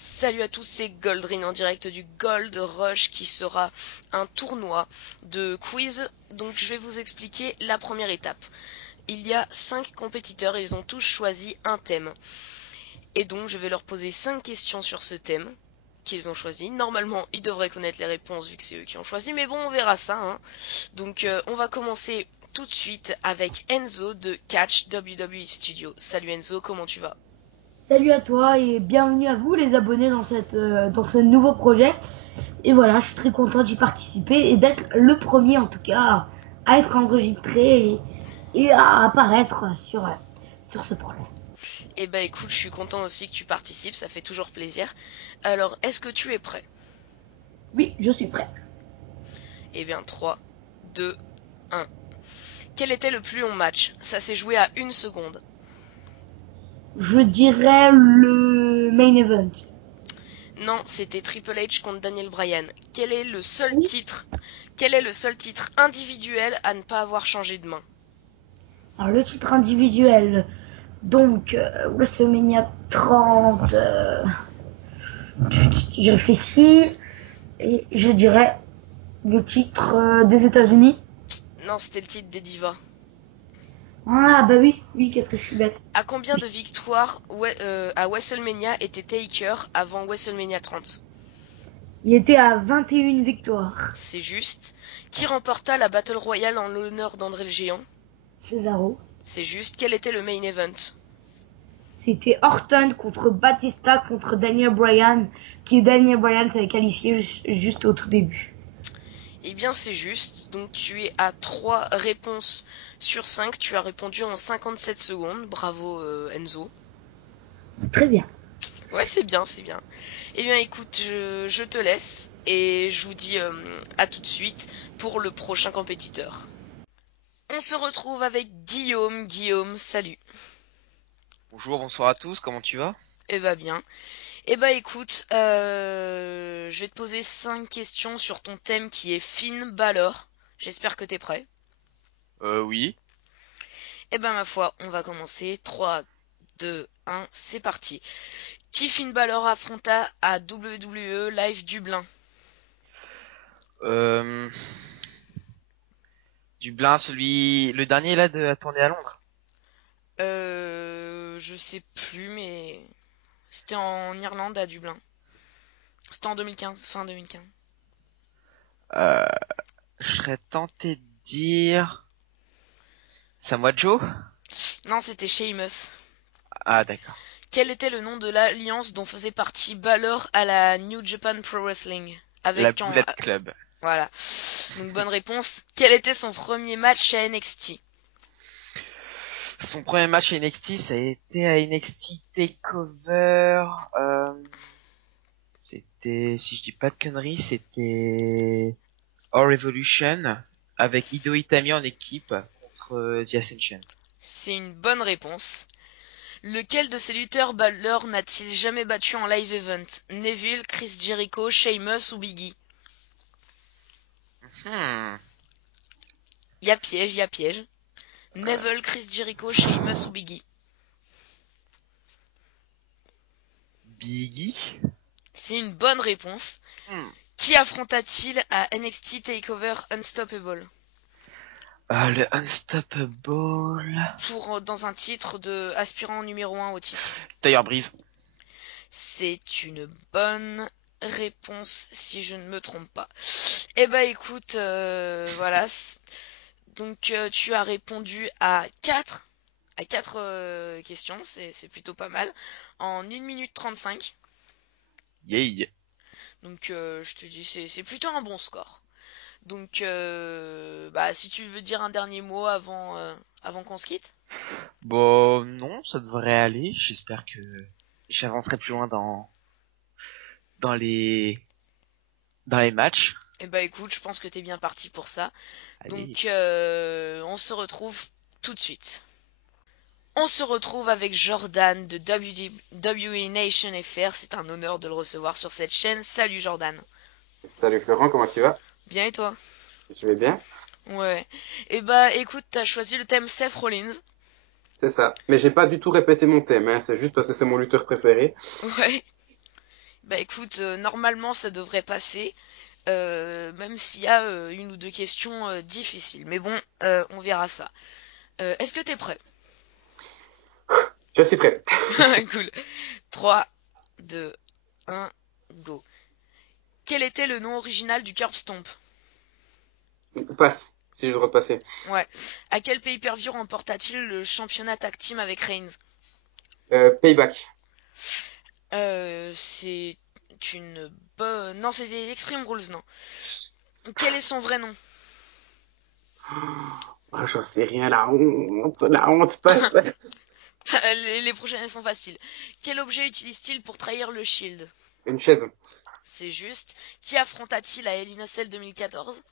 Salut à tous, c'est Goldrin en direct du Gold Rush qui sera un tournoi de quiz. Donc je vais vous expliquer la première étape. Il y a 5 compétiteurs et ils ont tous choisi un thème. Et donc je vais leur poser 5 questions sur ce thème qu'ils ont choisi. Normalement ils devraient connaître les réponses vu que c'est eux qui ont choisi, mais bon on verra ça, hein. Donc on va commencer tout de suite avec Enzo de Catch WWE Studio. Salut Enzo, comment tu vas? Salut à toi et bienvenue à vous les abonnés dans ce nouveau projet. Et voilà, je suis très content d'y participer et d'être le premier en tout cas à être enregistré et à apparaître sur ce projet. Eh ben écoute, je suis content aussi que tu participes, ça fait toujours plaisir. Alors, est-ce que tu es prêt? Oui, je suis prêt. Eh bien, 3, 2, 1. Quel était le plus long match? Ça s'est joué à 1 seconde. Je dirais le main event. Non, c'était Triple H contre Daniel Bryan. Quel est le seul Oui. titre? Quel est le seul titre individuel à ne pas avoir changé de main? Alors le titre individuel, donc WrestleMania 30, je réfléchis et je dirais le titre des États-Unis. Non, c'était le titre des Divas. Ah bah oui, oui, qu'est-ce que je suis bête. À combien de victoires à WrestleMania était Taker avant WrestleMania 30? Il était à 21 victoires. C'est juste. Qui remporta la Battle Royale en l'honneur d'André le Géant? Cesaro. C'est juste. Quel était le main event? C'était Orton contre Batista contre Daniel Bryan, qui Daniel Bryan s'avait qualifié juste au tout début. Eh bien, c'est juste. Donc, tu es à 3 réponses sur 5. Tu as répondu en 57 secondes. Bravo, Enzo. C'est très bien. Ouais, c'est bien, c'est bien. Eh bien, écoute, je te laisse et je vous dis à tout de suite pour le prochain compétiteur. On se retrouve avec Guillaume. Guillaume, salut. Bonjour, bonsoir à tous, comment tu vas? Eh bah bien. Eh bah écoute, je vais te poser 5 questions sur ton thème qui est Finn Balor. J'espère que t'es prêt. Oui. Eh ben ma foi, on va commencer. 3, 2, 1, c'est parti. Qui Finn Balor affronta à WWE Live Dublin? Euh, Dublin, le dernier là de la tournée à Londres. Je sais plus, mais c'était en Irlande à Dublin. C'était en 2015, fin 2015. Euh, je serais tenté de dire Samoa Joe? Non, c'était Sheamus. Ah d'accord. Quel était le nom de l'alliance dont faisait partie Balor à la New Japan Pro Wrestling? La Avec en... Boulette Club. Voilà. Donc bonne réponse. Quel était son premier match à NXT? Son premier match à NXT, ça a été à NXT Takeover. C'était, si je dis pas de conneries, c'était All Revolution avec Hideo Itami en équipe contre The Ascension. C'est une bonne réponse. Lequel de ces lutteurs Balor n'a-t-il jamais battu en live event? Neville, Chris Jericho, Sheamus ou Biggie? Hmm. Y a piège, y a piège. Neville, Chris Jericho, Sheamus ou Biggie? Biggie? C'est une bonne réponse. Hmm. Qui affronta-t-il à NXT TakeOver Unstoppable? Le Unstoppable. Dans un titre de aspirant numéro 1 au titre. Tailleur Breeze. C'est une bonne réponse si je ne me trompe pas. Eh ben écoute, voilà. Donc tu as répondu à quatre questions, c'est plutôt pas mal, en 1 minute 35. Yay. Donc je te dis, c'est plutôt un bon score. Donc bah si tu veux dire un dernier mot avant qu'on se quitte. Bon, non, ça devrait aller. J'espère que j'avancerai plus loin dans les, dans les matchs. Eh ben écoute, je pense que t'es bien parti pour ça. Allez. Donc on se retrouve tout de suite. On se retrouve avec Jordan de WWE Nation FR. C'est un honneur de le recevoir sur cette chaîne. Salut Jordan. Salut Florent, comment tu vas? Bien et toi? Je vais bien? Ouais. Et bah écoute, t'as choisi le thème Seth Rollins. C'est ça. Mais j'ai pas du tout répété mon thème, hein. C'est juste parce que c'est mon lutteur préféré. Ouais. Bah écoute, normalement ça devrait passer, même s'il y a une ou deux questions difficiles. Mais bon, on verra ça. Est-ce que t'es prêt? Je suis prêt. Cool. 3, 2, 1, go. Quel était le nom original du Curb Stomp? Passe, si je dois repasser. Ouais. À quel pay-per-view remporta-t-il le championnat tag team avec Reigns? Payback. C'est une bonne... Non, c'était Extreme Rules, non. Quel est son vrai nom? Oh, j'en sais rien, la honte passe. Les prochaines elles sont faciles. Quel objet utilise-t-il pour trahir le Shield? Une chaise. C'est juste. Qui affronta-t-il à Hell in a Cell 2014?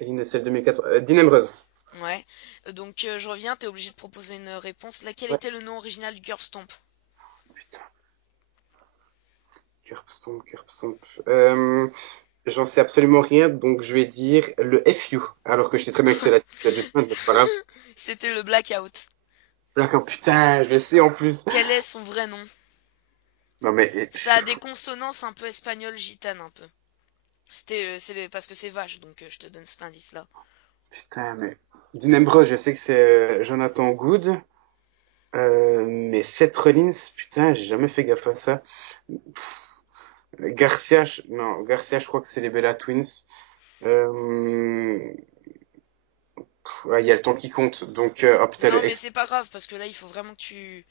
Une celle de 2004. Dean Ambrose. Ouais. Donc je reviens, t'es obligé de proposer une réponse. Là, quel Ouais. était le nom original du Curb Stomp? Putain. Curb Stomp. J'en sais absolument rien, donc je vais dire le FU. Alors que je sais très bien que c'est la Judgment, mais c'est pas grave. C'était le Blackout. D'accord, putain, je le sais en plus. Quel est son vrai nom? Non mais, Ça a des consonances un peu espagnoles gitanes un peu. Parce que c'est vache, donc je te donne cet indice-là. putain, mais Dean Ambrose, je sais que c'est Jonathan Good. Mais Seth Rollins, putain, j'ai jamais fait gaffe à ça. Pff, Garcia, non, Garcia, je crois que c'est les Bella Twins. Ouais, il y a le temps qui compte, donc oh putain, Non, mais c'est pas grave, parce que là, il faut vraiment que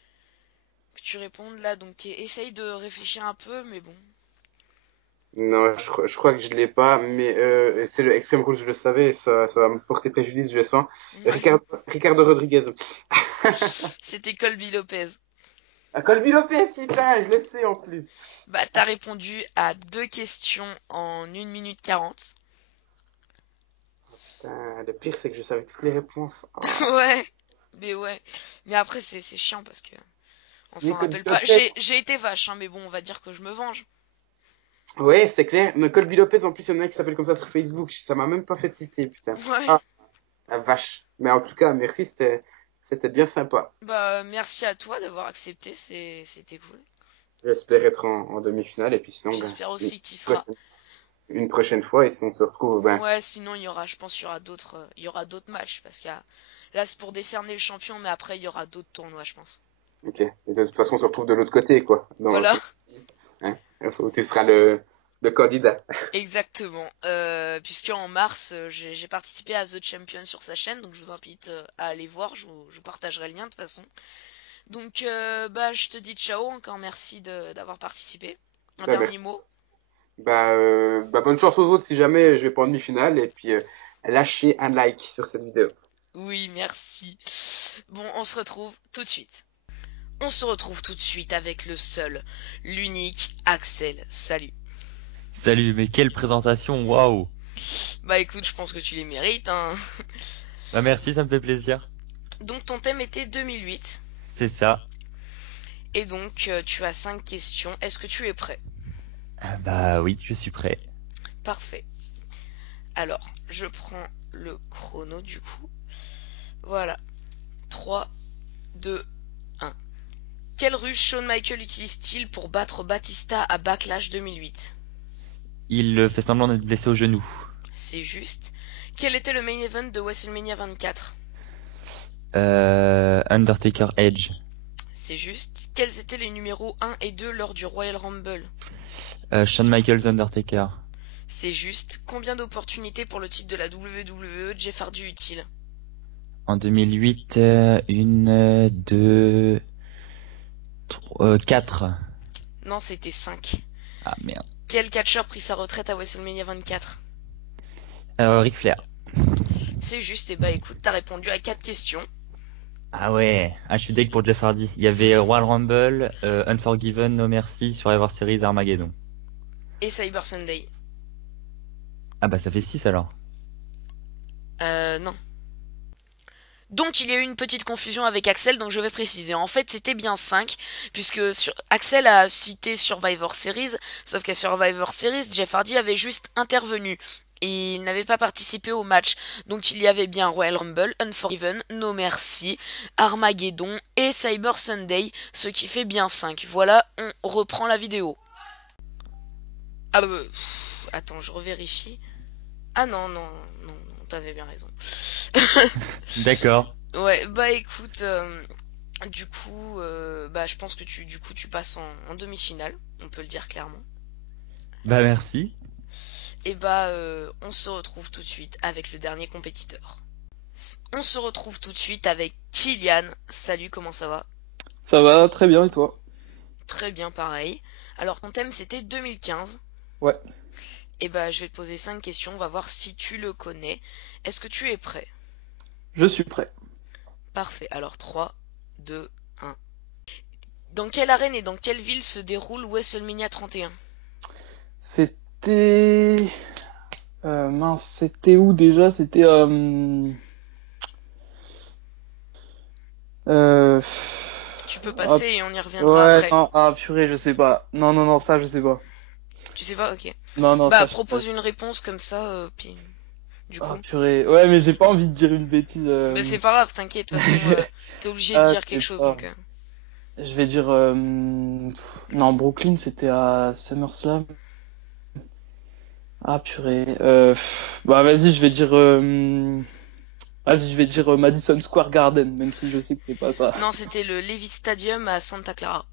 tu répondes là. Donc essaye de réfléchir un peu, mais bon. non, je crois que je l'ai pas, mais c'est le Extreme Rules, je le savais, ça va me porter préjudice, je le sens. Ouais. Ricardo Rodriguez. C'était Colby Lopez. Ah, Colby Lopez, putain, je le sais en plus. Bah, t'as répondu à 2 questions en 1 minute 40. Putain, le pire, c'est que je savais toutes les réponses. Oh. Ouais, mais ouais. Mais après, c'est chiant parce que on s'en Colby rappelle pas. Lopez. J'ai été vache, hein, mais bon, on va dire que je me venge. Ouais, c'est clair. Mais Colby Lopez, en plus, il y en a un qui s'appelle comme ça sur Facebook. Ça m'a même pas fait tilter, putain. Ouais. Ah, la vache. Mais en tout cas, merci, c'était bien sympa. Bah, merci à toi d'avoir accepté, c'était cool. J'espère être en demi-finale, et puis sinon, ben, J'espère une aussi que tu y seras. une prochaine fois, et sinon on se retrouve, ben, Ouais, sinon je pense qu'il y aura d'autres matchs parce que là c'est pour décerner le champion, mais après il y aura d'autres tournois, je pense. ok. Et de toute façon, on se retrouve de l'autre côté, quoi. Voilà, Hein, où tu seras le candidat. exactement. Puisque en mars, j'ai participé à The Champion sur sa chaîne, donc je vous invite à aller voir. Je vous partagerai le lien de toute façon. Donc, bah, je te dis ciao. Encore merci d'avoir participé. Un Ouais, ben, dernier mot. bonne chance aux autres si jamais je vais pas en demi-finale, et puis lâchez un like sur cette vidéo. Oui, merci. Bon, on se retrouve tout de suite. On se retrouve tout de suite avec le seul, l'unique Axel. Salut. Salut, mais quelle présentation, waouh! Bah écoute, je pense que tu les mérites, hein. Bah merci, ça me fait plaisir. Donc ton thème était 2008. C'est ça. Et donc tu as 5 questions. Est-ce que tu es prêt? Ah bah oui, je suis prêt. Parfait. Alors, je prends le chrono du coup. Voilà. 3, 2, 1. Quelle ruse Shawn Michaels utilise-t-il pour battre Batista à Backlash 2008? Il fait semblant d'être blessé au genou. C'est juste. Quel était le main event de WrestleMania 24? Undertaker Edge. C'est juste. Quels étaient les numéros 1 et 2 lors du Royal Rumble? Shawn Michaels Undertaker. C'est juste. Combien d'opportunités pour le titre de la WWE Jeff Hardy eut-il? En 2008, 1, 2, 4. Non, c'était 5. Ah merde. Quel catcheur prit sa retraite à WrestleMania 24? Ric Flair. C'est juste. Et bah écoute, t'as répondu à 4 questions. Ah ouais, je suis deg pour Jeff Hardy. Il y avait Royal Rumble, Unforgiven, No Mercy, Survivor Series, Armageddon. Et Cyber Sunday. Ah bah ça fait 6 alors. Non. Donc il y a eu une petite confusion avec Axel, donc je vais préciser. En fait c'était bien 5, puisque Axel a cité Survivor Series, sauf qu'à Survivor Series, Jeff Hardy avait juste intervenu. Et il n'avait pas participé au match. Donc il y avait bien Royal Rumble, Unforgiven, No Mercy, Armageddon et Cyber Sunday, ce qui fait bien 5. Voilà, on reprend la vidéo. Ah attends, je revérifie. Ah non, non, non, non, t'avais bien raison. D'accord. Ouais, bah écoute, bah je pense que tu passes en demi-finale, on peut le dire clairement. Bah merci. Et bah on se retrouve tout de suite avec le dernier compétiteur. On se retrouve tout de suite avec Kylian. Salut, comment ça va? Ça va très bien et toi? Très bien, pareil. Alors ton thème c'était 2015. Ouais, Et bah je vais te poser 5 questions, on va voir si tu le connais. Est-ce que tu es prêt? je suis prêt. Parfait, alors 3, 2, 1. Dans quelle arène et dans quelle ville se déroule WrestleMania 31? C'était... mince, c'était où déjà? C'était... Euh... Tu peux ah, passer et on y reviendra ouais, après. non, ah purée, je sais pas. Non, non, non, ça je sais pas. Tu sais pas? Ok. Non, non, Bah ça je sais pas. propose une réponse comme ça, puis du Ah coup. purée, ouais, mais j'ai pas envie de dire une bêtise. Mais c'est pas grave, t'inquiète, de toute façon, t'es obligé de Ah, dire quelque c'est chose pas... donc. Je vais dire... Non, Brooklyn, c'était à SummerSlam. Ah purée. Bah vas-y, je vais dire... Vas-y, je vais dire Madison Square Garden, même si je sais que c'est pas ça. Non, c'était le Levi's Stadium à Santa Clara.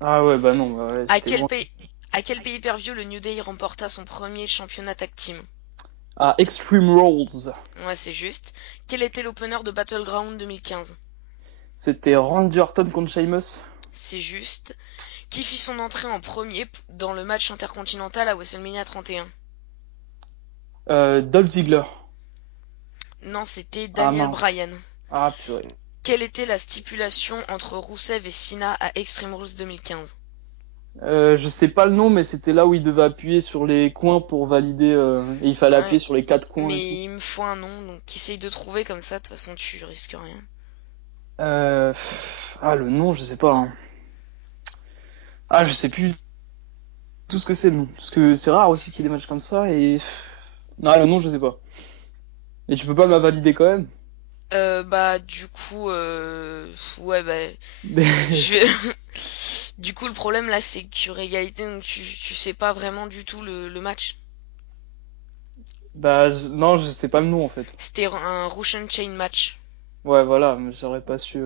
Ah ouais, bah non, bah ouais, À j'étais quel loin. pays, à quel pay-per-view le New Day remporta son premier championnat tag team? Ah, Extreme Rules. Ouais, c'est juste. Quel était l'opener de Battleground 2015? C'était Randy Orton contre Sheamus. C'est juste. Qui fit son entrée en premier dans le match intercontinental à WrestleMania 31? Dolph Ziggler. Non, c'était Ah Daniel mince. Bryan. Ah purée. Quelle était la stipulation entre Rusev et Cena à Extreme Rules 2015? Je sais pas le nom, mais c'était là où il devait appuyer sur les coins pour valider. Et il fallait Ouais, appuyer sur les quatre coins et tout. mais il me faut un nom, donc essaye de trouver comme ça, de toute façon tu risques rien. Ah, le nom, je sais pas, hein. Ah, je sais plus tout ce que c'est le nom. Parce que c'est rare aussi qu'il y ait des matchs comme ça et... Non, le nom, je sais pas. Et tu peux pas me la valider quand même? Bah du coup, ouais bah, je vais... Du coup le problème là c'est que tu aurais égalité, donc tu sais pas vraiment du tout le match. Bah, non, je sais pas le nom en fait. C'était un Russian Chain match. Ouais, voilà, mais j'aurais pas su.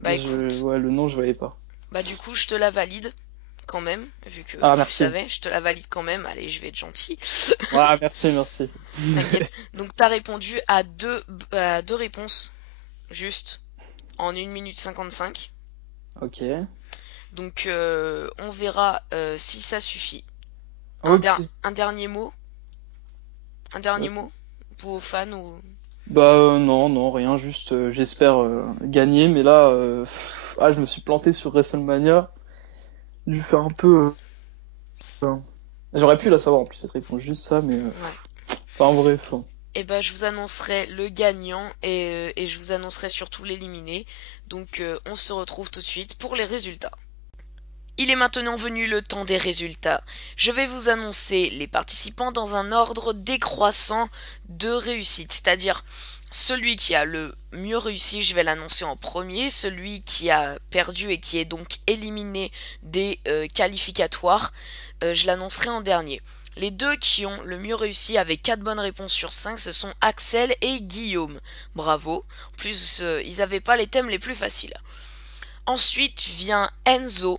Bah écoute, Ouais, le nom, je voyais pas. bah du coup je te la valide quand même, vu que Ah, tu merci. savais, je te la valide quand même, allez je vais être gentil. Ah, merci, merci. T'inquiète. Donc t'as répondu à deux réponses, juste, en 1 minute 55. Ok. Donc on verra si ça suffit. Ok. Un dernier mot? Un dernier mot pour aux fans ou... Bah, non, non, rien, juste j'espère gagner, mais là, je me suis planté sur WrestleMania. J'ai fait un peu. J'aurais pu la savoir en plus, cette réponse, juste ça, mais. Ouais. Enfin, bref. Et ben je vous annoncerai le gagnant et je vous annoncerai surtout l'éliminé. Donc on se retrouve tout de suite pour les résultats. Il est maintenant venu le temps des résultats. Je vais vous annoncer les participants dans un ordre décroissant de réussite, c'est-à-dire celui qui a le mieux réussi, je vais l'annoncer en premier, celui qui a perdu et qui est donc éliminé des qualificatoires, je l'annoncerai en dernier. Les deux qui ont le mieux réussi avec 4 bonnes réponses sur 5, ce sont Axel et Guillaume. Bravo. En plus, ils n'avaient pas les thèmes les plus faciles. Ensuite vient Enzo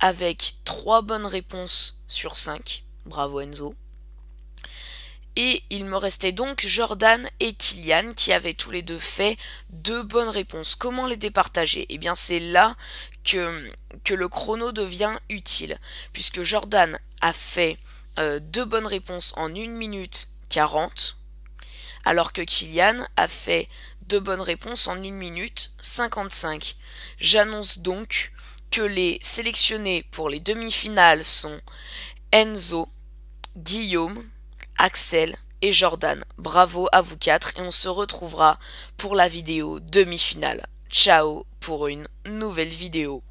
avec 3 bonnes réponses sur 5. Bravo Enzo. Et il me restait donc Jordan et Kylian qui avaient tous les deux fait 2 bonnes réponses. Comment les départager? Eh bien c'est là que le chrono devient utile. Puisque Jordan a fait 2 bonnes réponses en 1 minute 40. Alors que Kylian a fait 2 bonnes réponses en 1 minute 55. J'annonce donc que les sélectionnés pour les demi-finales sont Enzo, Guillaume, Axel et Jordan. Bravo à vous 4 et on se retrouvera pour la vidéo demi-finale. Ciao pour une nouvelle vidéo.